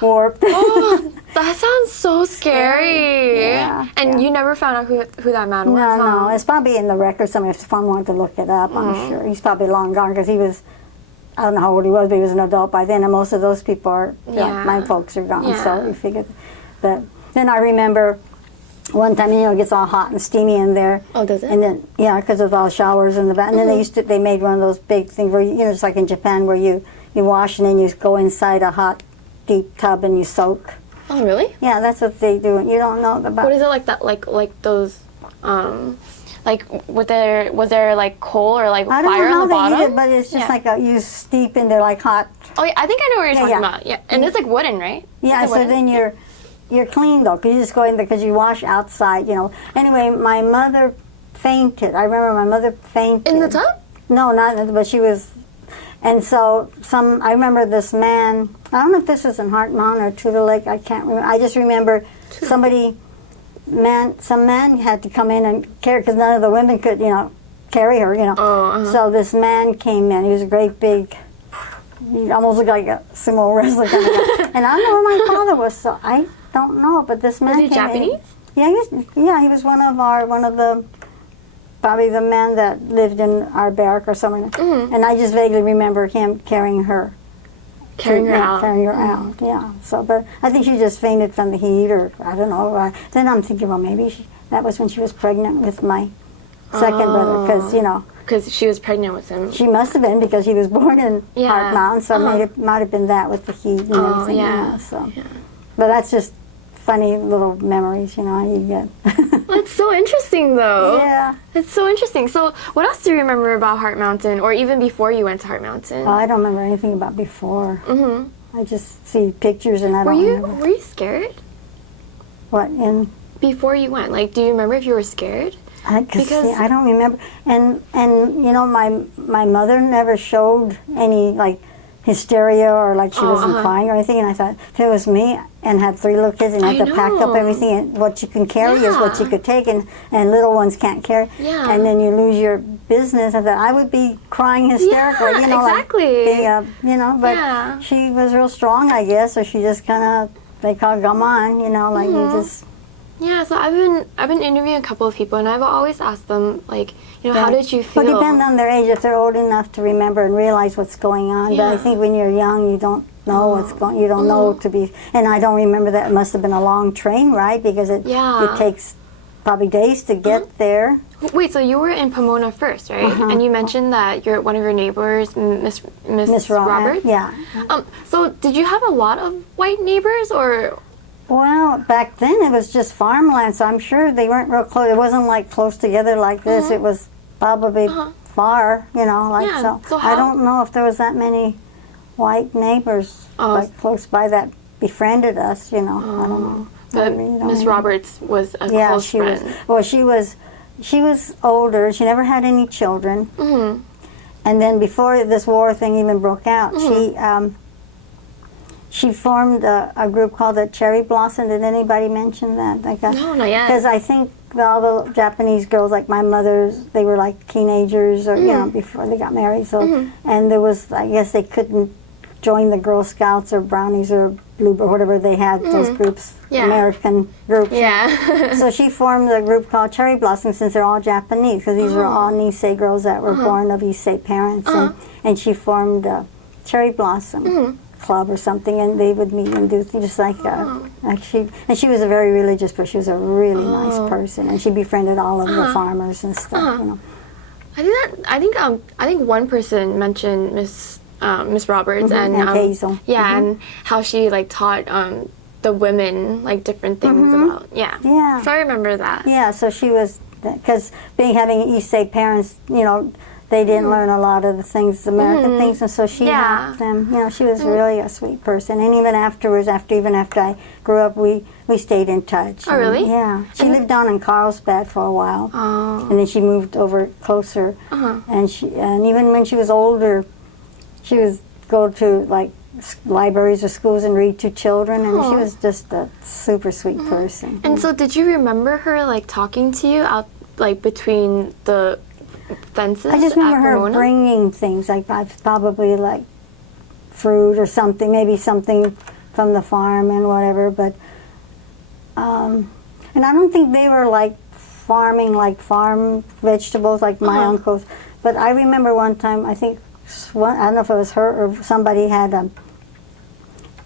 warped. Oh, that sounds so scary. Yeah, and you never found out who that man was? No, it's probably in the record somewhere. If someone wanted to look it up, I'm sure. He's probably long gone because he was, I don't know how old he was, but he was an adult by then, and most of those people are, my folks are gone, so we figured. But then I remember one time, it gets all hot and steamy in there. Oh, does it? And then, because of all the showers in the back. And then they made one of those big things where, just like in Japan, where you wash and then you go inside a hot, deep tub and you soak. Oh, really? Yeah, that's what they do. You don't know about. What is it like that? Like those, like was there like coal or like I don't fire know on the how they bottom? use it, but it's just like you steep in there like hot. Oh, yeah, I think I know what you're talking yeah. about. Yeah, and it's like wooden, right? Yeah, so then you're clean though, because you just go in there because you wash outside. Anyway, my mother fainted. I remember my mother fainted In the tub? No, not. But she was. And so I remember this man, I don't know if this was in Heart Mountain or Tudor Lake, I can't remember. I just remember some man had to come in and carry, because none of the women could, carry her, So this man came in, he was a great big, he almost looked like a sumo wrestler kind of guy. And I don't know where my father was, so I don't know, but this man Was he Japanese? Yeah, he was one of the, probably the man that lived in our barrack or something. And I just vaguely remember him carrying her. Carrying her out. Yeah. So, but I think she just fainted from the heat, or I don't know. Then I'm thinking, well, maybe that was when she was pregnant with my second brother, because, Because she was pregnant with him. she must have been, because he was born in Heart Mountain, so it might have been that with the heat and everything. Yeah. But that's just funny little memories, you get. It's so interesting, though. Yeah. It's so interesting. So, what else do you remember about Heart Mountain, or even before you went to Heart Mountain? I don't remember anything about before. I just see pictures and I don't remember. Were you scared? What, Before you went? Like, do you remember if you were scared? Because I don't remember. And my mother never showed any, like, hysteria or like she wasn't crying or anything, and I thought, if it was me and had 3 little kids and had to pack up everything, and what you can carry is what you could take, and little ones can't carry, and then you lose your business, I thought I would be crying hysterically, exactly. Like, but she was real strong, I guess, or she just kind of, they call gaman, like you just. Yeah, so I've been interviewing a couple of people, and I've always asked them, like, how did you feel? Well, it depends on their age, if they're old enough to remember and realize what's going on. But I think when you're young, you don't know what's going. You don't know to be. And I don't remember that. It must have been a long train ride, because it takes probably days to get there. Wait, so you were in Pomona first, right? And you mentioned that one of your neighbors, Miss Roberts. Yeah. So did you have a lot of white neighbors, or? Well, back then it was just farmland, so I'm sure they weren't real close. It wasn't like close together like this. It was probably far, so I don't know if there was that many white neighbors like close by that befriended us, I don't know. But Miss Roberts was a close friend. She was older. She never had any children. And then before this war thing even broke out, she formed a group called the Cherry Blossom. Did anybody mention that? No, not yet. Because I think all the Japanese girls, like my mother's, they were like teenagers, or before they got married. So, and there was, I guess, they couldn't join the Girl Scouts or Brownies or Blue or whatever they had. Those groups, American groups. Yeah. So she formed a group called Cherry Blossom, since they're all Japanese, because these were all Nisei girls that were born of Issei parents, and she formed a Cherry Blossom club or something, and they would meet and do things just like she was a very religious person. She was a really nice person, and she befriended all of the farmers and stuff. I think one person mentioned Miss Roberts and Hazel. Yeah, and how she like taught the women like different things about So I remember that. Yeah, so she was, because having Issei parents, they didn't learn a lot of the things, American things, and so she helped them. She was really a sweet person. And even afterwards, even after I grew up, we stayed in touch. Oh, really? Yeah. She lived down in Carlsbad for a while, and then she moved over closer. And even when she was older, she would go to like libraries or schools and read to children, and she was just a super sweet person. And so, did you remember her like talking to you out like between the fences? I just remember at her Pomona? bringing things. Like I've probably like fruit or something, maybe something from the farm and whatever. But and I don't think they were like farming, like farm vegetables, like my uncles. But I remember one time, I think, I don't know if it was her or somebody had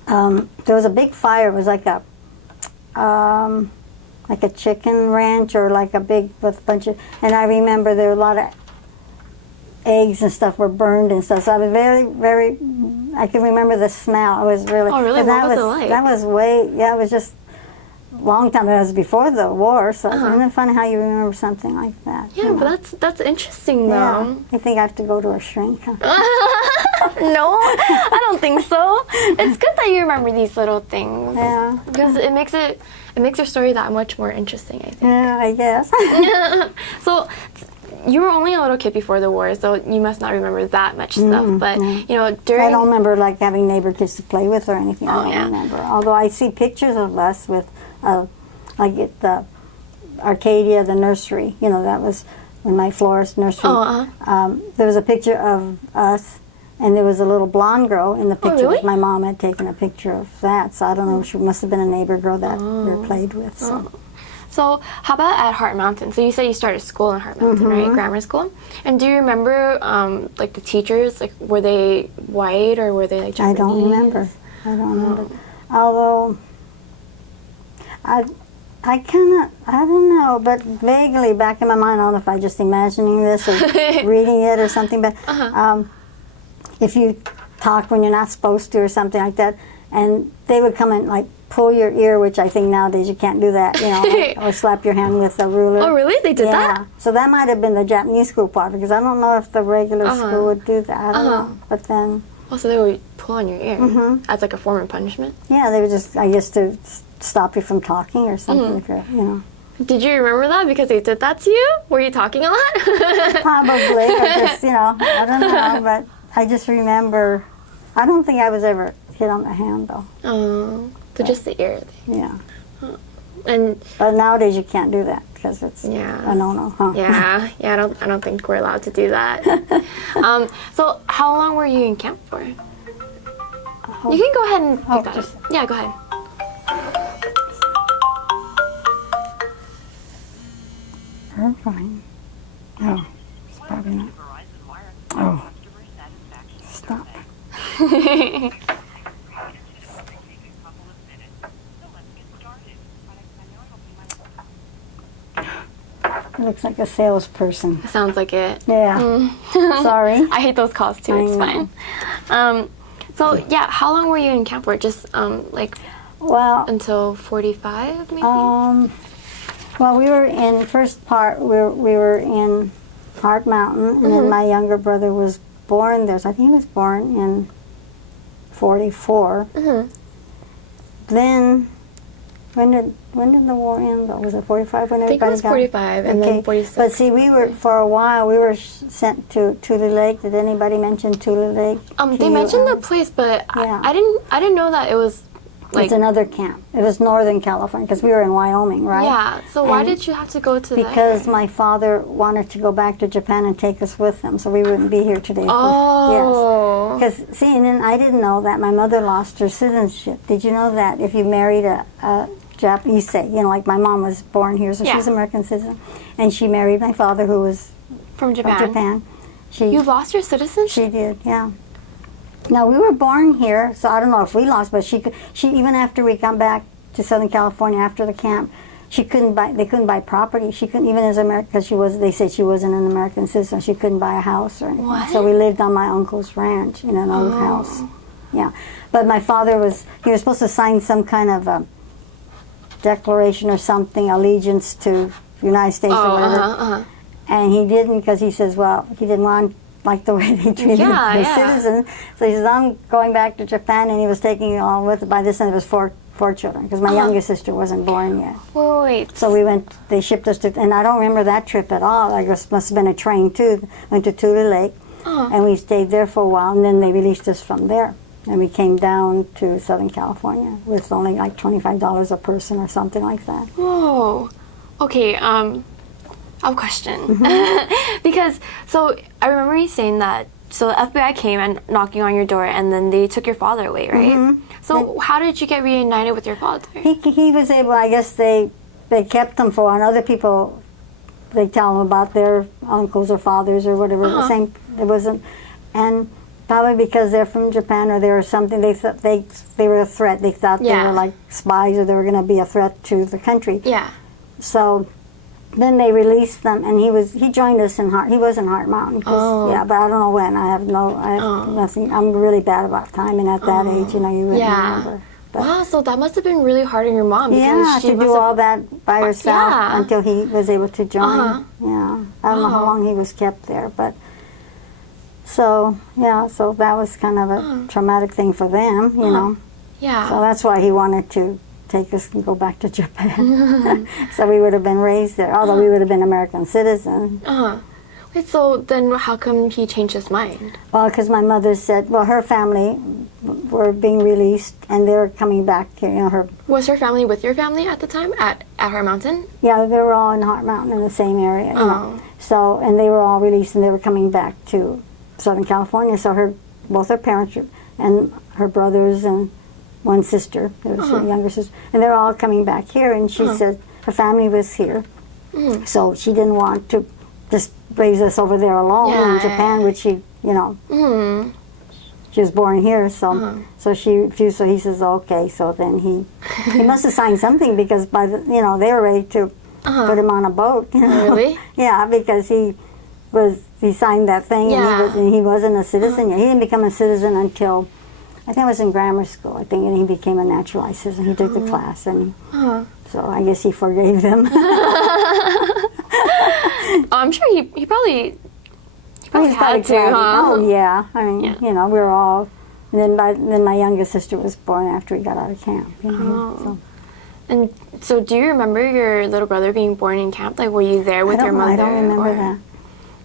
there was a big fire. It was like a chicken ranch or like a big with a bunch of, and I remember there were a lot of eggs and stuff were burned and stuff. So I was very, I can remember the smell. I was really. Oh, really? What was it like? That was it was just a long time. It was before the war, so isn't it funny how you remember something like that? Yeah, but that's interesting though. Yeah. I think I have to go to a shrink. Huh? No, I don't think so. It's good that you remember these little things. Yeah. Because it makes your story that much more interesting, I think. Yeah, I guess. So you were only a little kid before the war, so you must not remember that much stuff. But you know, during I don't remember like having neighbor kids to play with or anything. I don't remember. Although I see pictures of us with like at the Arcadia, the nursery. You know, that was in my florist nursery. There was a picture of us. And there was a little blonde girl in the picture. Oh, really? My mom had taken a picture of that, so I don't know. She must have been a neighbor girl that we played with. So. So how about at Heart Mountain? So you said you started school in Heart Mountain, right? Grammar school. And do you remember, like the teachers, like were they white or were they like Japanese? I don't remember. Although, I don't know, but vaguely back in my mind, I don't know if I'm just imagining this or reading it or something, but if you talk when you're not supposed to or something like that, and they would come and like pull your ear, which I think nowadays you can't do that, you know, or slap your hand with a ruler. Oh, really? They did that? So that might have been the Japanese school part, because I don't know if the regular school would do that. I don't know. But then... Oh, so they would pull on your ear as like a form of punishment? Yeah, they would just, I guess, to stop you from talking or something, if you're, you know. Did you remember that because they did that to you? Were you talking a lot? Probably, or just, you know, I don't know, but I just remember, I don't think I was ever hit on the hand, though. Oh, so just the ear. Yeah. But nowadays you can't do that because it's a no-no, huh? Yeah, I don't think we're allowed to do that. So how long were you in camp for? You can go ahead and pick that up. Yeah, go ahead. Irvine. Oh, it's probably not. Oh, stop. It looks like a salesperson. Sounds like it. Yeah. Sorry. I hate those calls too. It's fine. So yeah, how long were you in camp for? Just until 45 maybe? Well, we were in first part. We were in Heart Mountain, and then my younger brother was born there. So I think he was born in 44. Then, when did the war end? Was it 45 when everybody got? I think it was 45, and then 46. But see, we were for a while. We were sent to Tule Lake. Did anybody mention Tule Lake? They mentioned the place, but I didn't know that it was. Like, it's another camp. It was Northern California because we were in Wyoming, right? Yeah. So why did you have to go to? Because my father wanted to go back to Japan and take us with him, so we wouldn't be here today. Oh. Yes. Because see, and then I didn't know that my mother lost her citizenship. Did you know that if you married a Japanese, you know, like my mom was born here, so she's an American citizen, and she married my father, who was from Japan. You've lost your citizenship? She did, yeah. Now, we were born here, so I don't know if we lost, but she even after we come back to Southern California after the camp, they couldn't buy property. She couldn't, even as American, because they said she wasn't an American citizen, she couldn't buy a house or anything. What? So we lived on my uncle's ranch in an old house. Yeah. But my father was supposed to sign some kind of a declaration or something, allegiance to the United States or whatever. And he didn't, because he says, well, he didn't want like the way they treated the citizens. So he says, I'm going back to Japan, and he was taking it along with it. By this time, it was four children, because my youngest sister wasn't born yet. Wait. So they shipped us to, and I don't remember that trip at all. I guess must have been a train too. Went to Tule Lake, and we stayed there for a while, and then they released us from there. And we came down to Southern California with only like $25 a person or something like that. Whoa. Okay, I have a question. Because, so I remember you saying that so the FBI came and knocking on your door, and then they took your father away, right? So how did you get reunited with your father? He was able, I guess they kept him for, and other people, they tell them about their uncles or fathers or whatever. The same, it wasn't, and probably because they're from Japan or they were something, they thought they were a threat. They thought they were like spies or they were going to be a threat to the country. Yeah. So then they released them, and he joined us in He was in Heart Mountain. Yeah, but I don't know when. I have nothing. I'm really bad about time, and at that age, you know, you wouldn't remember. But wow, so that must have been really hard on your mom. Because she to do all that by herself until he was able to join. Yeah, I don't know how long he was kept there, but so that was kind of a traumatic thing for them, you know. Yeah. So that's why he wanted to take us and go back to Japan. So we would have been raised there, although we would have been American citizens. Wait, so then how come he changed his mind? Well, because my mother said, well, her family were being released and they were coming back here. You know, was her family with your family at the time at Heart Mountain? Yeah, they were all in Heart Mountain in the same area. You know. So, and they were all released and they were coming back to Southern California. So both her parents and her brothers and one sister, there was a younger sister, and they're all coming back here. And she said her family was here, so she didn't want to just raise us over there alone in Japan, which she, you know, she was born here, so she refused. So he says, okay. So then he must have signed something because by the, you know, they were ready to put him on a boat. You know? Really? Yeah, because he signed that thing, and he wasn't a citizen yet. He didn't become a citizen until, I think it was in grammar school, I think, and he became a naturalized citizen. He took the class, and so I guess he forgave them. I'm sure he probably had to, Oh, yeah. I mean, you know, we were all, and then my youngest sister was born after we got out of camp. You know, so. And so do you remember your little brother being born in camp? Like, were you there with your mother? I don't remember that.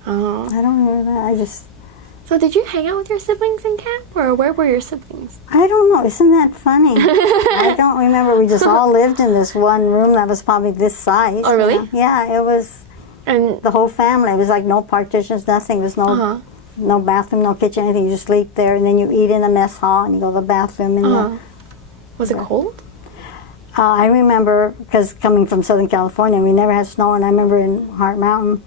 I don't remember that. So did you hang out with your siblings in camp, or where were your siblings? I don't know. Isn't that funny? I don't remember. We just all lived in this one room that was probably this size. Oh, really? You know? Yeah, it was. And the whole family. It was like no partitions, nothing. There's no bathroom, no kitchen, anything. You just sleep there, and then you eat in the mess hall, and you go to the bathroom. Was it cold? I remember, because coming from Southern California, we never had snow, and I remember in Heart Mountain,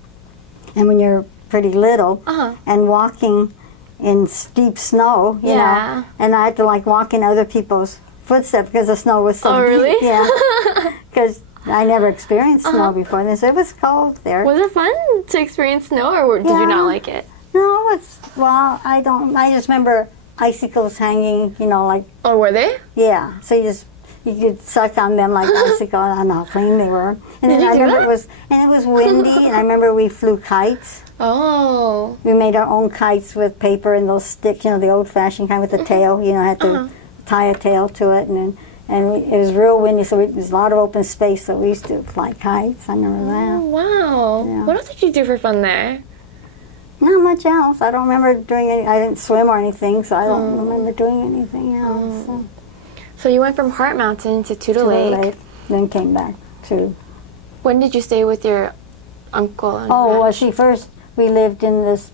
and when you're pretty little, and walking in steep snow, you know, and I had to like walk in other people's footsteps because the snow was so deep. Really? Yeah, because I never experienced snow before, and it was cold there. Was it fun to experience snow, or did you not like it? No, I just remember icicles hanging, you know, like. Oh, were they? Yeah, so you could suck on them like icicles. I don't know how clean they were. And then I remember it was windy, and I remember we flew kites. Oh. We made our own kites with paper and those sticks, you know, the old-fashioned kind with the tail. You know, had to tie a tail to it, and it was real windy, so there's a lot of open space, so we used to fly kites. I remember that. Oh, wow. Yeah. What else did you do for fun there? Not much else. I don't remember doing any. I didn't swim or anything, so I don't remember doing anything else. So you went from Heart Mountain to Tudor Lake. Then came back to. When did you stay with your uncle? And we lived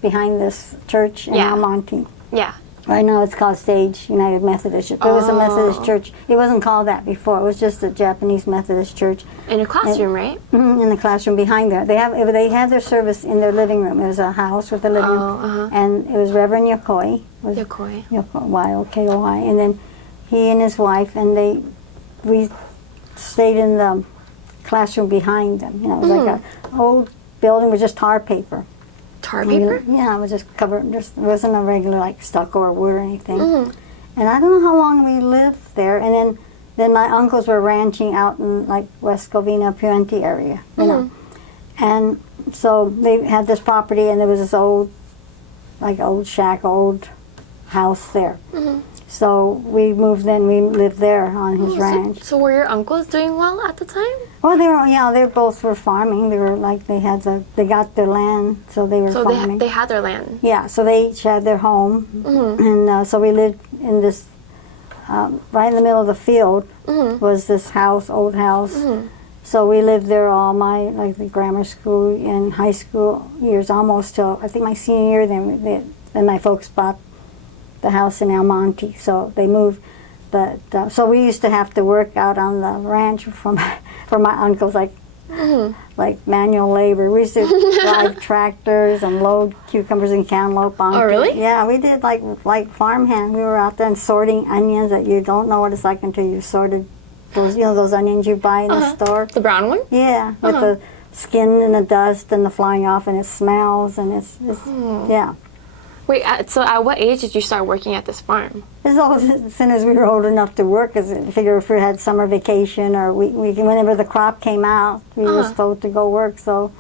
behind this church in Almonte. Yeah. Right now it's called Sage United Methodist Church. It was a Methodist church. It wasn't called that before. It was just a Japanese Methodist church. In a classroom, right? In the classroom behind there. They had their service in their living room. It was a house with a living room. And it was Reverend Yokoi. Yokoi. Y-O-K-O-I. And then he and his wife, and we stayed in the classroom behind them. You know, it was like an old building with just tar paper. Tar paper? Yeah, it was just covered. It wasn't a regular like stucco or wood or anything. And I don't know how long we lived there. And then my uncles were ranching out in like West Covina, Puente area. You know, and so they had this property, and there was this old shack, old house there. So we moved in. We lived there on his ranch. So were your uncles doing well at the time? Well, they both were farming. They were like they got their land, so they were farming. So they had their land. Yeah, so they each had their home, and so we lived in this right in the middle of the field was this old house. So we lived there all the grammar school and high school years, almost till I think my senior year. Then then my folks bought the house in El Monte, so they moved. But so we used to have to work out on the ranch for my uncles, like manual labor. We used to drive tractors and load cucumbers and cantaloupe on. Oh, really? Yeah, we did like farmhand. We were out there and sorting onions that you don't know what it's like until you sorted those, those onions you buy in the store. The brown one? Yeah, with the skin and the dust and the flying off, and it smells, and it's yeah. Wait, so at what age did you start working at this farm? As soon as we were old enough to work, because I figure if we had summer vacation or we whenever the crop came out, we were supposed to go work. So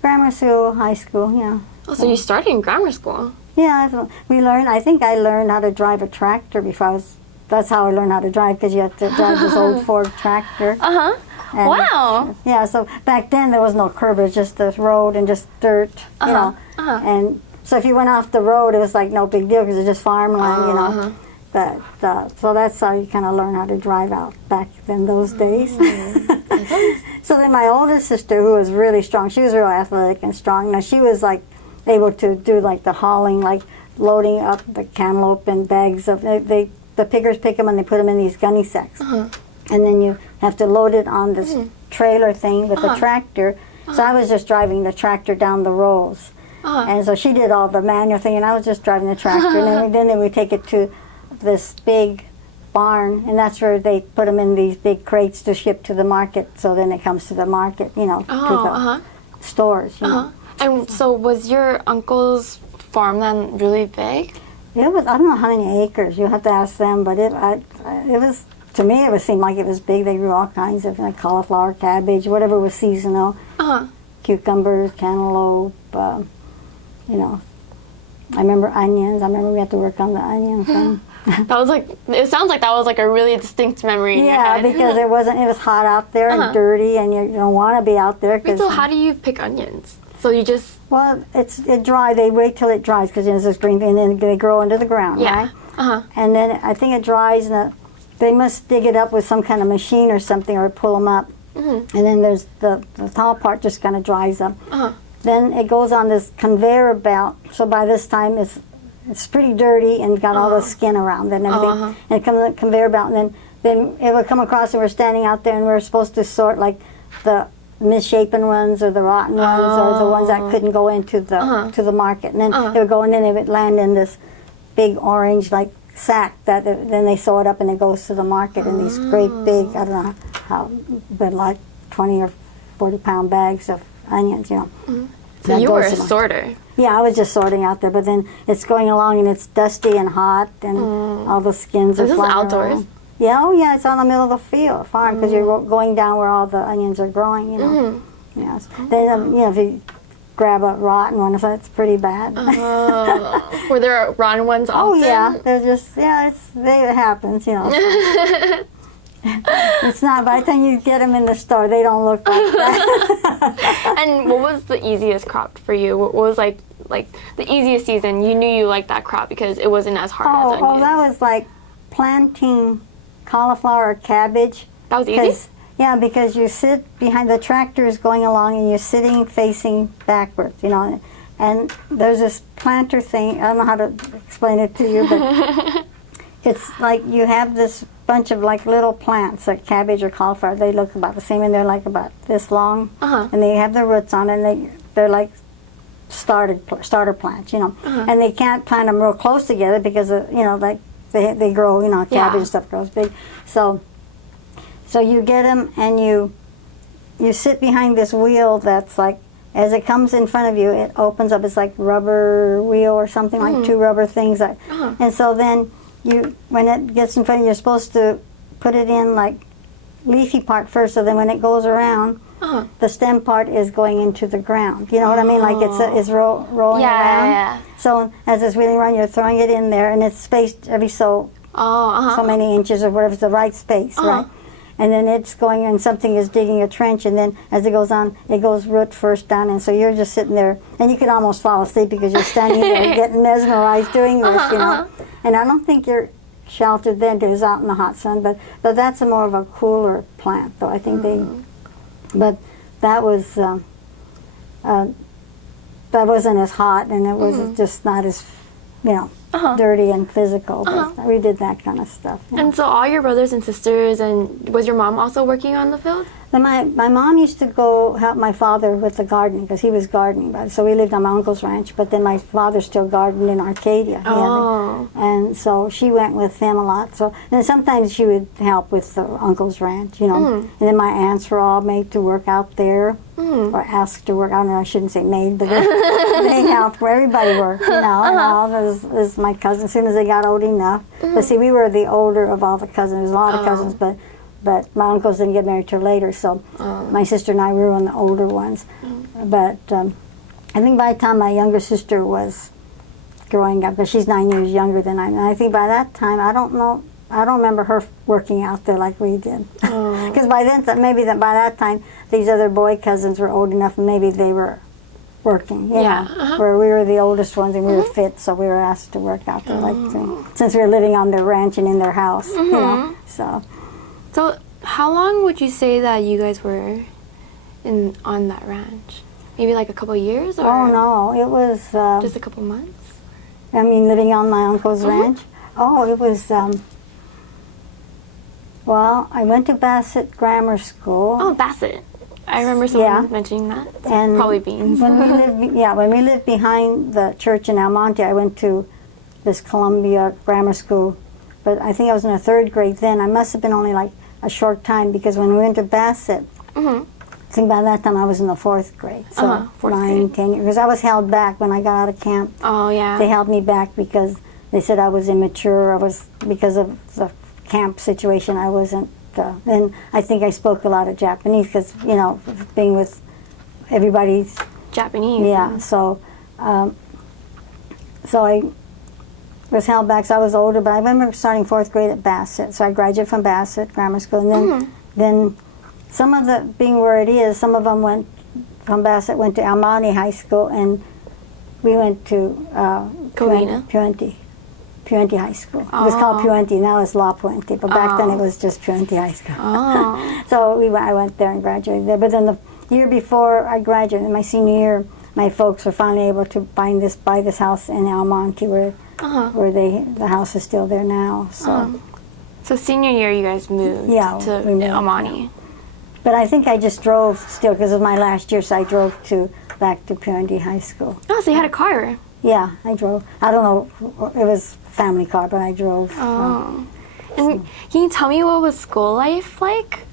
grammar school, high school, yeah. Oh, so you started in grammar school? Yeah, we learned. I think I learned how to drive a tractor before I was. That's how I learned how to drive, because you had to drive this old Ford tractor. And, wow. Yeah. So back then there was no curb; it was just the road and just dirt, you know. And so if you went off the road, it was like no big deal because it's just farmland, you know. But so that's how you kind of learn how to drive out back in those days. So then my oldest sister, who was really strong, she was real athletic and strong. Now she was like able to do like the hauling, like loading up the cantaloupe in bags of. The pickers pick them and they put them in these gunny sacks, and then you have to load it on this trailer thing with a tractor. So I was just driving the tractor down the rolls. And so she did all the manual thing, and I was just driving the tractor. And then we take it to this big barn, and that's where they put them in these big crates to ship to the market. So then it comes to the market, to the stores. And so was your uncle's farm then really big? It was. I don't know how many acres. You have to ask them, but it was. To me, it seemed like it was big. They grew all kinds of like cauliflower, cabbage, whatever was seasonal. Cucumbers, cantaloupe. I remember onions. I remember we had to work on the onion thing. That was like, it sounds like that was like a really distinct memory in your head. Because it was hot out there and dirty, and you don't want to be out there. Wait, so how do you pick onions? So you just... Well, it dry. They wait till it dries because it's this green thing, and then they grow into the ground, right? And then I think it dries, and they must dig it up with some kind of machine or something, or pull them up. And then there's the tall part just kind of dries up. Then it goes on this conveyor belt. So by this time it's pretty dirty and got all the skin around it and everything. And it comes on the conveyor belt, and then it would come across, and we're standing out there, and we're supposed to sort like the misshapen ones or the rotten ones or the ones that couldn't go into the to the market. And then it would go, and then it would land in this big orange like sack that then they sew it up, and it goes to the market in these great big, I don't know how, but like 20 or 40 pound bags of onions, So you were a sorter. Yeah, I was just sorting out there, but then it's going along, and it's dusty and hot, and all the skins are flying around. This is outdoors? Yeah, it's on the middle of the field, farm, because you're going down where all the onions are growing, Yes. Then, if you grab a rotten one, so it's pretty bad. Were there rotten ones often? Oh, yeah. They're just, it happens, It's not, by the time you get them in the store, they don't look like that. And what was the easiest crop for you? What was like the easiest season? You knew you liked that crop because it wasn't as hard as onions. Oh, that was like planting cauliflower or cabbage. That was easy? Yeah, because you sit behind, the tractor is going along, and you're sitting facing backwards, and there's this planter thing. I don't know how to explain it to you, but it's like you have this bunch of like little plants, like cabbage or cauliflower. They look about the same, and they're like about this long, and they have the roots on it, and they're like starter plants, and they can't plant them real close together because like they grow, cabbage stuff grows big, so you get them, and you sit behind this wheel that's like, as it comes in front of you, it opens up. It's like rubber wheel or something, like two rubber things, and so then when it gets in front of you, you're supposed to put it in like leafy part first, so then when it goes around, the stem part is going into the ground. You know what I mean? Like it's rolling around. Yeah. So as it's wheeling around, you're throwing it in there, and it's spaced every so many inches or whatever, the right space, right? And then it's going, and something is digging a trench, and then as it goes on, it goes root first down, and so you're just sitting there, and you could almost fall asleep because you're standing there getting mesmerized doing this, And I don't think you're sheltered then because it's out in the hot sun, but that's more of a cooler plant, though. I think but that was, that wasn't as hot, and it was just not as, you know, dirty and physical. But we did that kind of stuff. Yeah. And so all your brothers and sisters, and was your mom also working on the field? Then my mom used to go help my father with the gardening because he was gardening. So we lived on my uncle's ranch, but then my father still gardened in Arcadia. And so she went with him a lot. So then sometimes she would help with the uncle's ranch, you know. And then my aunts were all made to work out there, or asked to work. I don't know, I shouldn't say made, but they helped. Everybody worked, you know. And all those my cousins, as soon as they got old enough. But see, we were the older of all the cousins. There's a lot of cousins, but my uncles didn't get married till later, so my sister and I, we were one of the older ones. But I think by the time my younger sister was growing up, because she's 9 years younger than I am, and I think by that time, I don't remember her working out there like we did. Because by then, by that time, these other boy cousins were old enough, and maybe they were working, you know, where we were the oldest ones and we were fit, so we were asked to work out there, since we were living on their ranch and in their house, you know, So how long would you say that you guys were on that ranch? Maybe like a couple of years? Or oh, no, it was... just a couple months? I mean, living on my uncle's ranch? Oh, it was... well, I went to Bassett Grammar School. Oh, Bassett. I remember someone mentioning that. And probably beans. When we lived behind the church in Almonte, I went to this Columbia Grammar School. But I think I was in the 3rd grade then. I must have been only like a short time, because when we went to Bassett, I think by that time I was in the 4th grade. So 9, 10 years. Because I was held back when I got out of camp. Oh, yeah. They held me back because they said I was immature. Because of the camp situation, I wasn't. And I think I spoke a lot of Japanese because, you know, being with everybody's Japanese. Yeah, so I was held back, so I was older, but I remember starting 4th grade at Bassett. So I graduated from Bassett Grammar School, and then some of the, being where it is, some of them went from Bassett, went to Almani High School, and we went to Puente High School. It was called Puente, now it's La Puente, but back then it was just Puente High School. So I went there and graduated there. But then the year before I graduated, my senior year, my folks were finally able to buy this house in Almonte, where the house is still there now. So senior year, you guys moved to Almonte. But I think I just drove still because it was my last year, so I drove back to Puente High School. Oh, so you had a car? Yeah, I drove. I don't know, it was a family car, but I drove. And can you tell me what was school life like?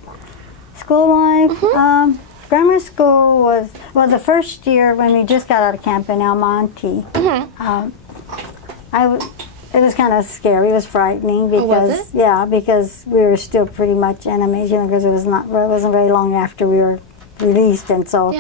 School life? Grammar school was, the first year when we just got out of camp in Almonte, it was kind of scary. It was frightening because because we were still pretty much enemies, you know, because it wasn't very long after we were released, and so